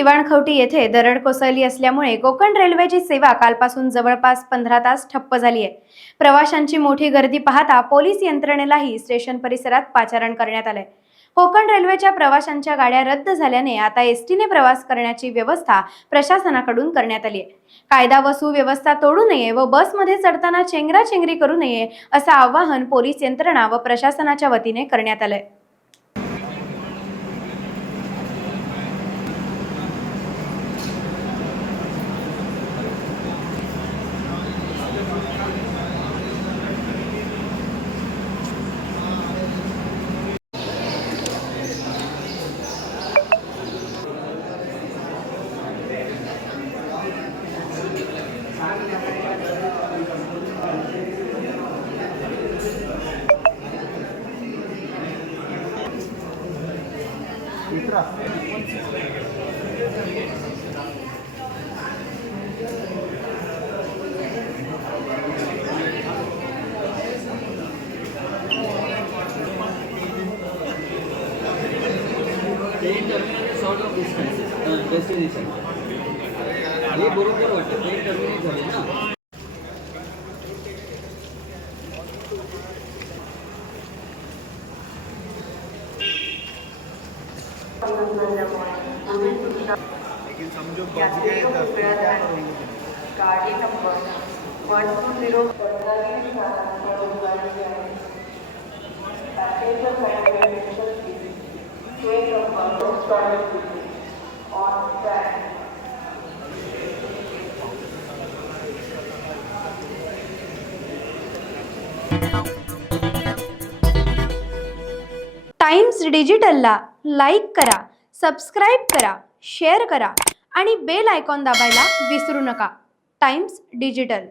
दिवाणखवटी येथे दरड कोसळली असल्यामुळे कोकण रेल्वेची सेवा कालपासून जवळपास 15 तास ठप्प झाली आहे। प्रवाशांची मोठी गर्दी पाहता पोलीस यंत्रणेलाही स्टेशन परिसरात पाचारण करण्यात आले। कोकण रेल्वेच्या प्रवाशांच्या गाड्या रद्द झाल्याने आता एसटीने प्रवास करण्याची व्यवस्था प्रशासनाकडून करण्यात आली आहे। कायदा व सुव्यवस्था तोडू नये व बसमध्ये चढताना चेंगराचेंगरी करू नये असं आवाहन पोलीस यंत्रणा व प्रशासनाच्या वतीने करण्यात आलंय। Train terminal short of distance destination हे बरोबर वाटतं। ट्रेन टर्मिनेट झाले ना। लेकिन समझो बच गए 10 तो क्या करेंगे। गाड़ी नंबर 120 on track. टाइम्स डिजिटलला लाईक करा, सबस्क्राईब करा, शेअर करा आणि बेल आयकॉन दाबायला विसरू नका। Times digital.